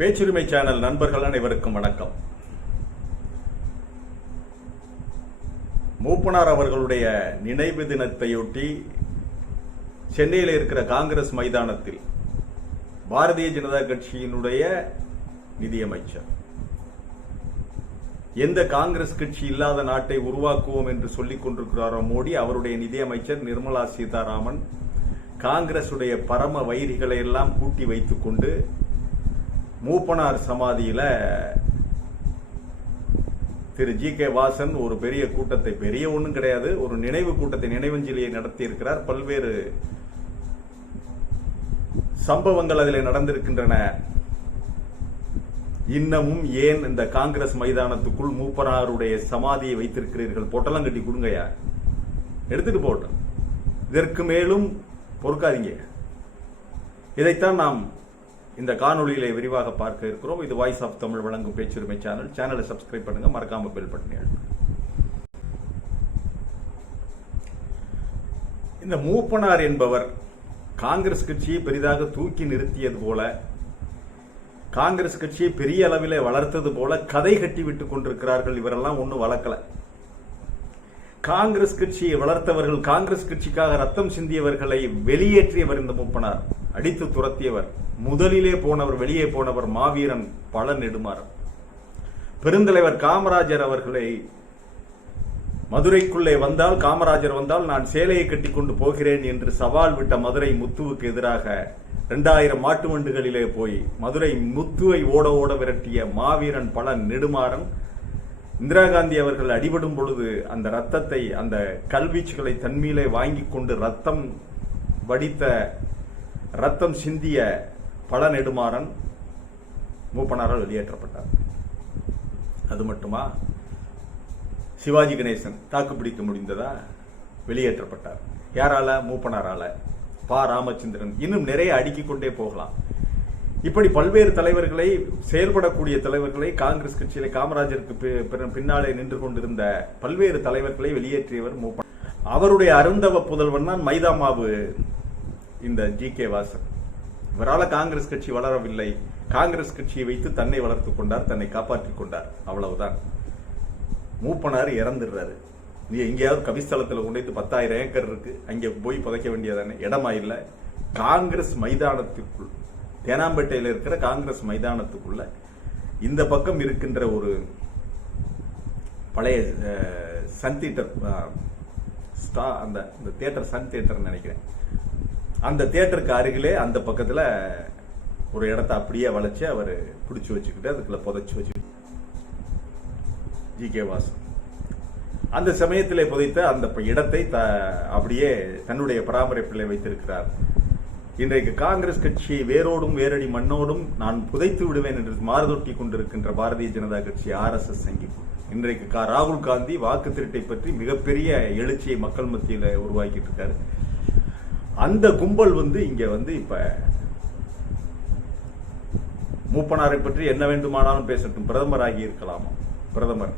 பேச்சுரிமை channel நண்பர்கள் அனைவருக்கும் வணக்கம். மூப்பனார் அவர்களுடைய நினைவு தினத்தையொட்டி சென்னையில் இருக்கிற காங்கிரஸ் மைதானத்தில் பாரதிய ஜனதா கட்சியினுடைய நிதியமைச்சர். எந்த காங்கிரஸ் கட்சி இல்லாத நாட்டை உருவாக்குவோம் என்று சொல்லிக் கொண்டிருக்கிறாரோ மோடி அவருடைய நிதியமைச்சர் நிர்மலா சீதாராமன் காங்கிரசுடைய பரம வைரிகளை எல்லாம் கூட்டி வைத்துக் கொண்டு மூப்பனார் சமாதியில திரு ஜி கே வாசன் ஒரு பெரிய கூட்டத்தை பெரிய ஒன்றும் கிடையாது ஒரு நினைவு கூட்டத்தை நினைவஞ்சலியை நடத்தி இருக்கிறார் பல்வேறு சம்பவங்கள் அதில் நடந்திருக்கின்றன. இன்னமும் ஏன் இந்த காங்கிரஸ் மைதானத்துக்குள் மூப்பனாருடைய சமாதியை வைத்திருக்கிறீர்கள்? பொட்டலம் கட்டி கொடுங்கயா எடுத்துட்டு போட்டோம் இதற்கு மேலும் பொறுக்காதீங்க. இதைத்தான் நாம் இந்த காணொளியிலே விரிவாக பார்க்க இருக்கிறோம். இது வாய்ஸ் ஆஃப் தமிழ் வழங்கும் பேச்சுரிமை சேனல் சேனலை சப்ஸ்கிரைப் பண்ணுங்க. மறக்காம பெல் பட்டனை இந்த மூப்பனார் என்பவர் காங்கிரஸ் கட்சியை பெரிதாக தூக்கி நிறுத்தியது போல காங்கிரஸ் கட்சியை பெரிய அளவில் வளர்த்தது போல கதை கட்டி விட்டுக் கொண்டிருக்கிறார்கள். இவரெல்லாம் ஒன்றும் வளர்க்கல. காங்கிரஸ் கட்சியை வளர்த்தவர்கள் காங்கிரஸ் கட்சிக்காக ரத்தம் சிந்தியவர்களை வெளியேற்றியவர் இந்த மூப்பனார். அடித்து துரத்தியவர். முதலிலே போனவர் வெளியே போனவர் மாவீரன் பல நெடுமாறன். பெருந்தலைவர் காமராஜர் அவர்களை மதுரைக்குள்ளே வந்தால் காமராஜர் வந்தால் நான் சேலையை கட்டி கொண்டு போகிறேன் என்று சவால் விட்ட மதுரை முத்துவுக்கு எதிராக இரண்டாயிரம் மாட்டு வண்டுகளிலே போய் மதுரை முத்துவை ஓட ஓட விரட்டிய மாவீரன் பல நெடுமாறன். இந்திரா காந்தி அவர்கள் அடிபடும் பொழுது அந்த ரத்தத்தை அந்த கல்வீச்சுகளை தன்மையிலே வாங்கி கொண்டு ரத்தம் வடித்த ரத்தம் சிந்திய பல நெடுமாறன் மூப்பனாரால் வெளியேற்றப்பட்டார். அது மட்டுமா? சிவாஜி கணேசன் தாக்குப்பிடிக்க முடிந்ததா? வெளியேற்றப்பட்டார். யாரால? மூப்பனாரால. பா. ராமச்சந்திரன். இன்னும் நிறைய அடுக்கிக் கொண்டே போகலாம். இப்படி பல்வேறு தலைவர்களை செயல்படக்கூடிய தலைவர்களை காங்கிரஸ் கட்சியில காமராஜருக்கு பிற- பின்னாலே நின்று கொண்டிருந்த பல்வேறு தலைவர்களை வெளியேற்றியவர் மூப்பன். அவருடைய அருந்தவ புதல்வன் தான் மைதாமாவு இந்த ஜி கே வாசன். இவரால் காங்கிரஸ் கட்சி வளரவில்லை. காங்கிரஸ் கட்சியை வைத்து தன்னை வளர்த்துக் கொண்டார் தன்னை காப்பாற்றிக் கொண்டார். அவ்வளவுதான். மூப்பனார் இறந்துடுறாரு. நீ எங்கேயாவது கபிஸ்தலத்தில் கொண்டு வந்து பத்தாயிரம் ஏக்கர் இருக்கு. அங்கே போய் புதைக்க வேண்டியதானே? இடமா இல்லை. காங்கிரஸ் மைதானத்துக்குள் தேனாம்பேட்டையில் இருக்கிற காங்கிரஸ் மைதானத்துக்குள்ள இந்த பக்கம் இருக்கின்ற ஒரு பழைய அஹ், சன் தியேட்டர் அஹ், ஸ்டா அந்த இந்த தியேட்டர் சன் தியேட்டர்னு நினைக்கிறேன். அந்த தியேட்டருக்கு அருகிலே அந்த பக்கத்தில் ஒரு இடத்த அப்படியே வளைச்சு அவர் பிடிச்சி வச்சுக்கிட்டு அதுக்குள்ள புதைச்சி வச்சு ஜி கே வாசன் அந்த சமயத்திலே புதைத்த அந்த இடத்தை த- அப்படியே தன்னுடைய பராமரிப்பிலே வைத்திருக்கிறார். இன்றைக்கு காங்கிரஸ் கட்சியை வேரோடும் வேரடி மண்ணோடும் நான் புதைத்து விடுவேன் என்று மாறுதொட்டி கொண்டிருக்கின்ற பாரதிய ஜனதா கட்சி ஆர் எஸ் எஸ் சங்கிப்பு இன்றைக்கு கா- ராகுல் காந்தி வாக்கு திருட்டை பற்றி மிகப்பெரிய எழுச்சியை மக்கள் மத்தியில் உருவாக்கிட்டு இருக்காரு. அந்த கும்பல் வந்து இங்க வந்து இப்ப மூப்பனாரை பற்றி என்ன வேண்டுமானாலும் பேசட்டும். பிரதமராகி இருக்கலாமா? பிரதமர்.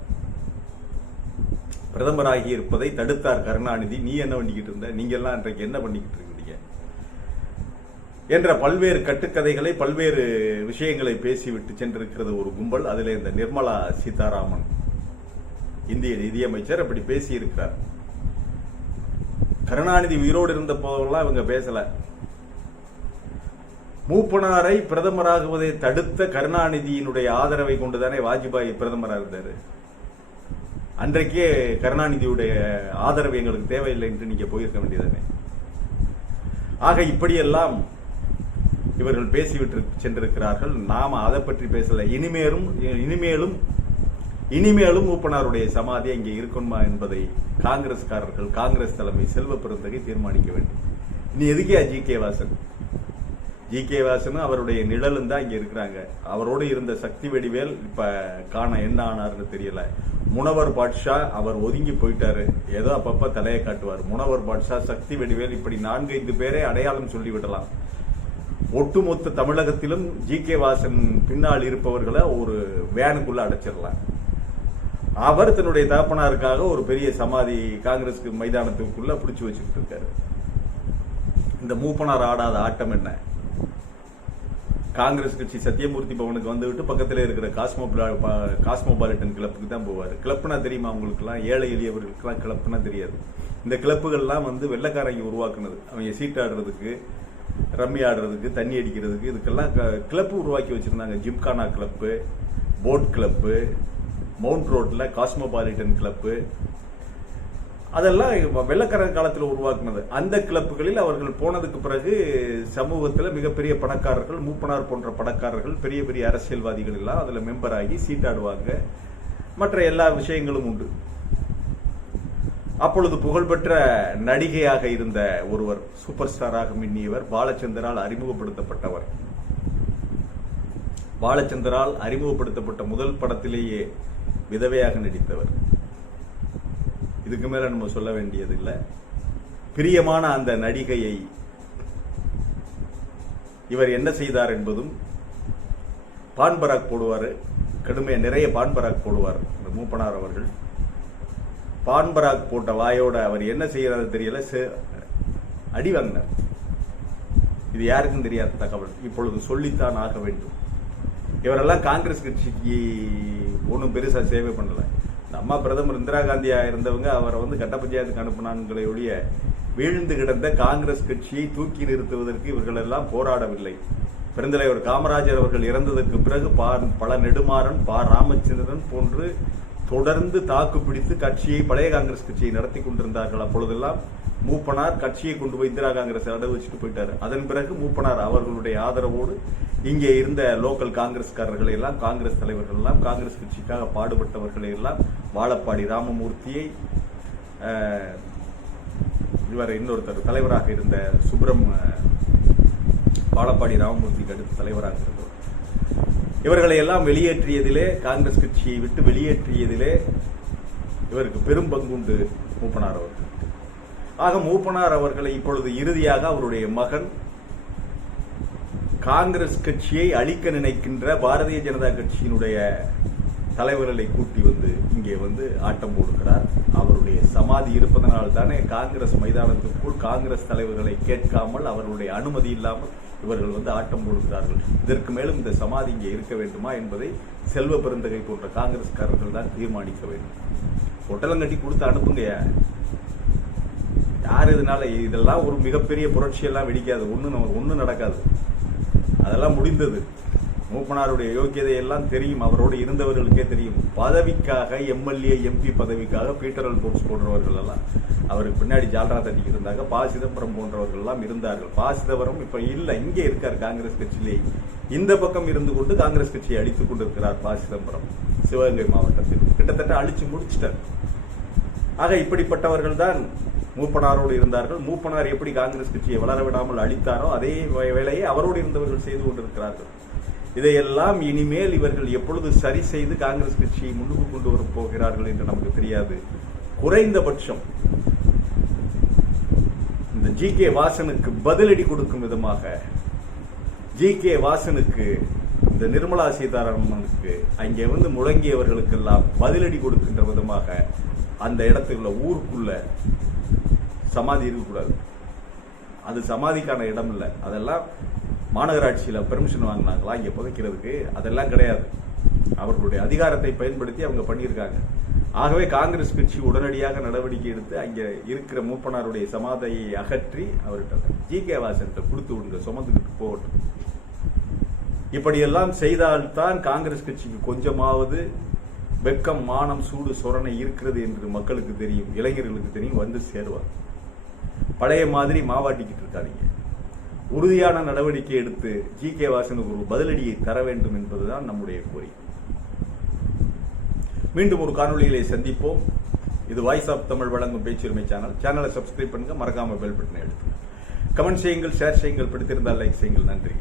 பிரதமராகி இருப்பதை தடுத்தார் கருணாநிதி. நீ என்ன பண்ணிக்கிட்டு இருந்த? நீங்க எல்லாம் இன்றைக்கு என்ன பண்ணிக்கிட்டு இருக்கீங்க? என்ற பல்வேறு கட்டுக்கதைகளை பல்வேறு விஷயங்களை பேசிவிட்டு சென்றிருக்கிறது ஒரு கும்பல். அதில் இந்த நிர்மலா சீதாராமன் இந்திய நிதியமைச்சர் அப்படி பேசி இருக்கிறார் கருணாநிதி உயிரோடு இருந்த போதெல்லாம் இவங்க பேசல. மூப்பனாரை பிரதமராகுவதை தடுத்த கருணாநிதியினுடைய ஆதரவை கொண்டுதானே வாஜ்பாய் பிரதமராக இருந்தாரு. அன்றைக்கே கருணாநிதியுடைய ஆதரவு எங்களுக்கு தேவையில்லை என்று நீங்க போயிருக்க வேண்டியதானே ஆக இப்படியெல்லாம் இவர்கள் பேசிவிட்டு சென்றிருக்கிறார்கள். நாம அதை பற்றி பேசல. இனிமேலும் இனிமேலும் இனிமேலும் மூப்பனாருடைய சமாதி அங்கே இருக்கணுமா என்பதை காங்கிரஸ்காரர்கள் காங்கிரஸ் தலைமை செல்வ பெருந்தகை தீர்மானிக்க வேண்டும். நீ எதுக்கே G K Vasan? G K வாசனும் அவருடைய நிழலும் தான் இங்க இருக்கிறாங்க. அவரோடு இருந்த சக்தி வடிவேல் இப்ப காண என்ன ஆனார்னு தெரியல. முனவர் பாட்ஷா அவர் ஒதுங்கி போயிட்டாரு. ஏதோ அப்பப்ப தலையை காட்டுவார். முனவர் பாட்ஷா சக்தி வடிவேல் இப்படி நான்கு ஐந்து பேரை அடையாளம் சொல்லிவிடலாம். ஒட்டுமொத்த தமிழகத்திலும் ஜி கே வாசன் பின்னால் இருப்பவர்களை ஒரு வேனுக்குள்ள அடைச்சிடலாம். அவர் தன்னுடைய தகப்பனாருக்காக ஒரு பெரிய சமாதி காங்கிரஸ்க்கு மைதானத்துக்குள்ள பிடிச்சு வச்சுக்கிட்டு இருக்காரு. இந்த மூப்பனார் ஆடாத ஆட்டம் என்ன? காங்கிரஸ் கட்சி சத்தியமூர்த்தி பவனுக்கு வந்துவிட்டு பக்கத்தில் இருக்கிற காஸ்மோ காஸ்மோபாலிட்டன் கிளப்புக்கு தான் போவார். கிளப்புனா தெரியுமா அவங்களுக்குலாம் ஏழை எளியவர்களுக்கெல்லாம் கிளப்புனா தெரியாது. இந்த கிளப்புகள்லாம் வந்து வெள்ளைக்காரங்க உருவாக்குனது. அவங்க சீட்டாடுறதுக்கு ரம்மி ஆடுறதுக்கு தண்ணி அடிக்கிறதுக்கு இதுக்கெல்லாம் க- கிளப்பு உருவாக்கி வச்சுருந்தாங்க. Gymkhana Club Boat Club Mount ரோட்டில் காஸ்மோபாலிட்டன் கிளப்பு அதெல்லாம் இப்ப வெள்ளக்கார காலத்தில் உருவாக்குனது. அந்த கிளப்புகளில் அவர்கள் போனதுக்கு பிறகு சமூகத்தில் மிகப்பெரிய பணக்காரர்கள் மூப்பனார் போன்ற பணக்காரர்கள் பெரிய பெரிய அரசியல்வாதிகள் எல்லாம் அதில் மெம்பர் ஆகி சீட்டாடுவாங்க. மற்ற எல்லா விஷயங்களும் உண்டு. அப்பொழுது புகழ்பெற்ற நடிகையாக இருந்த ஒருவர் சூப்பர் ஸ்டாராக மின்னியவர் பாலச்சந்தரால் அறிமுகப்படுத்தப்பட்டவர். பாலச்சந்தரால் அறிமுகப்படுத்தப்பட்ட முதல் படத்திலேயே விதவையாக நடித்தவர். இதுக்கு மேல நம்ம சொல்ல வேண்டியதில்லை. பிரியமான அந்த நடிகையை இவர் என்ன செய்தார் என்பதும் பான்பராக் போடுவார். கடுமையா நிறைய பான்பராக் போடுவார் இந்த மூப்பனார் அவர்கள். பான்பராக் போட்ட வாயோட அவர் என்ன செய்யறாரு தெரியல அடி வாங்கினார். இது யாருக்கும் தெரியாத தகவல். இப்பொழுது சொல்லித்தான் ஆக வேண்டும். இவரெல்லாம் காங்கிரஸ் கட்சிக்கு ஒன்றும் பெருசாக சேவை பண்ணல. நம்ம பிரதமர் இந்திரா காந்தியாக இருந்தவங்க அவரை வந்து கட்ட பஞ்சாயத்துக்கு ஒழிய வீழ்ந்து கிடந்த காங்கிரஸ் கட்சியை தூக்கி நிறுத்துவதற்கு இவர்கள் எல்லாம் போராடவில்லை. பெருந்தலைவர் காமராஜர் அவர்கள் இறந்ததற்கு பிறகு பா- பல நெடுமாறன் பா ராமச்சந்திரன் போன்று தொடர்ந்து தாக்கு பிடித்து கட்சியை பழைய காங்கிரஸ் கட்சியை நடத்தி கொண்டிருந்தார்கள் அப்பொழுதெல்லாம் மூப்பனார் கட்சியை கொண்டு போய் இந்திரா காங்கிரஸ் அடை வச்சுட்டு போயிட்டாரு. அதன் பிறகு மூப்பனார் அவர்களுடைய ஆதரவோடு இங்கே இருந்த லோக்கல் காங்கிரஸ்காரர்களை எல்லாம் காங்கிரஸ் தலைவர்கள் எல்லாம் காங்கிரஸ் கட்சிக்காக பாடுபட்டவர்களை எல்லாம் வாழப்பாடி ராமமூர்த்தியை இவர் இன்னொருத்தர் தலைவராக இருந்த சுப்ரம் வாழப்பாடி ராமமூர்த்திக்கு அடுத்து தலைவராக இருந்தவர். இவர்களை எல்லாம் வெளியேற்றியதிலே காங்கிரஸ் கட்சியை விட்டு வெளியேற்றியதிலே இவருக்கு பெரும் பங்குண்டு மூப்பனார் அவர்கள். ஆக மூப்பனார் அவர்களை இப்பொழுது இறுதியாக அவருடைய மகன் காங்கிரஸ் கட்சியை அழிக்க நினைக்கின்ற பாரதிய ஜனதா கட்சியினுடைய தலைவர்களை கூட்டி வந்து இங்கே வந்து ஆட்டம் போடுகிறார். அவருடைய சமாதி இருப்பதனால் தானே காங்கிரஸ் மைதானத்துக்குள் காங்கிரஸ் தலைவர்களை கேட்காமல் அவர்களுடைய அனுமதி இல்லாமல் இவர்கள் வந்து ஆட்டம் போடுகிறார்கள். இதற்கு மேலும் இந்த சமாதி இங்கே இருக்க வேண்டுமா என்பதை செல்வ பெருந்தகை போன்ற காங்கிரஸ்காரர்கள் தான் தீர்மானிக்க வேண்டும். பொட்டலம் கட்டி கொடுத்து அனுப்புங்க. யார் இதனால இதெல்லாம் ஒரு மிகப்பெரிய புரட்சியெல்லாம் வெடிக்காது. ஒன்றும் நம்ம நடக்காது. அதெல்லாம் முடிந்தது. மூப்பனாருடைய யோக்கியதை எல்லாம் தெரியும் அவரோடு இருந்தவர்களுக்கே தெரியும். பதவிக்காக எம்எல்ஏ எம்பி பதவிக்காக பீட்டர் அல்போன்ஸ் போன்றவர்கள் எல்லாம் அவருக்கு பின்னாடி ஜால்ரா தட்டிக்கு இருந்தாங்க பா. சிதம்பரம் போன்றவர்கள் எல்லாம் இருந்தார்கள். பா. சிதம்பரம் இப்ப இல்லை இங்கே இருக்கார் காங்கிரஸ் கட்சியிலே. இந்த பக்கம் இருந்து கொண்டு காங்கிரஸ் கட்சியை அழித்துக் கொண்டிருக்கிறார் பா. சிதம்பரம் சிவகங்கை மாவட்டத்தில். கிட்டத்தட்ட அழிச்சு முடிச்சிட்டார். ஆக இப்படிப்பட்டவர்கள் தான் மூப்பனாரோடு இருந்தார்கள். மூப்பனார் எப்படி காங்கிரஸ் கட்சியை வளர விடாமல் அழித்தாரோ அதே வே- வேலையை அவரோடு இருந்தவர்கள் செய்து கொண்டிருக்கிறார்கள். இதையெல்லாம் இனிமேல் இவர்கள் எப்பொழுது சரி செய்து காங்கிரஸ் கட்சியை முன்னுக்கு கொண்டு வர போகிறார்கள் என்று நமக்கு தெரியாது. குறைந்தபட்சம் இந்த ஜி கே வாசனுக்கு பதிலடி கொடுக்கும் விதமாக ஜி கே வாசனுக்கு இந்த நிர்மலா சீதாராமனுக்கு அங்கே வந்து முழங்கியவர்களுக்கெல்லாம் பதிலடி கொடுக்கின்ற விதமாக அந்த இடத்துல ஊருக்குள்ள சமாதி இருக்கக்கூடாது. அது சமாதிக்கான இடம் இல்லை. அதெல்லாம் மாநகராட்சியில் பெர்மிஷன் வாங்கினாங்களா? இங்கே புதைக்கிறதுக்கு அதெல்லாம் கிடையாது. அவர்களுடைய அதிகாரத்தை பயன்படுத்தி அவங்க பண்ணியிருக்காங்க. ஆகவே காங்கிரஸ் கட்சி உடனடியாக நடவடிக்கை எடுத்து அங்கே இருக்கிற மூப்பனாருடைய சமாதையை அகற்றி அவர்கிட்ட ஜி. கே. வாசன்கிட்ட கொடுத்து விடுங்க சுமந்துக்கிட்டு போகட்டும். இப்படியெல்லாம் செய்தால்தான் காங்கிரஸ் கட்சிக்கு கொஞ்சமாவது வெக்கம் மானம் சூடு சொரணை இருக்கிறது என்று மக்களுக்கு தெரியும் இளைஞர்களுக்கு தெரியும் வந்து சேருவார் பழைய மாதிரி மாவாட்டிக்கிட்டு இருக்காதீங்க. உறுதியான நடவடிக்கை எடுத்து ஜி கே வாசனுக்கு ஒரு பதிலடியை தர வேண்டும் என்பதுதான் நம்முடைய கோரிக்கை மீண்டும் ஒரு காணொலிகளை சந்திப்போம். இது வாய்ஸ் ஆஃப் தமிழ் வழங்கும் பேச்சுரிமை சேனல். சேனலை சப்ஸ்கிரைப் பண்ணுங்க மறக்காம பெல் பட்டனை எடுத்துங்க கமெண்ட் செய்யுங்கள் ஷேர் செய்யுங்கள் பிடித்திருந்தால் லைக் செய்யுங்கள். நன்றி.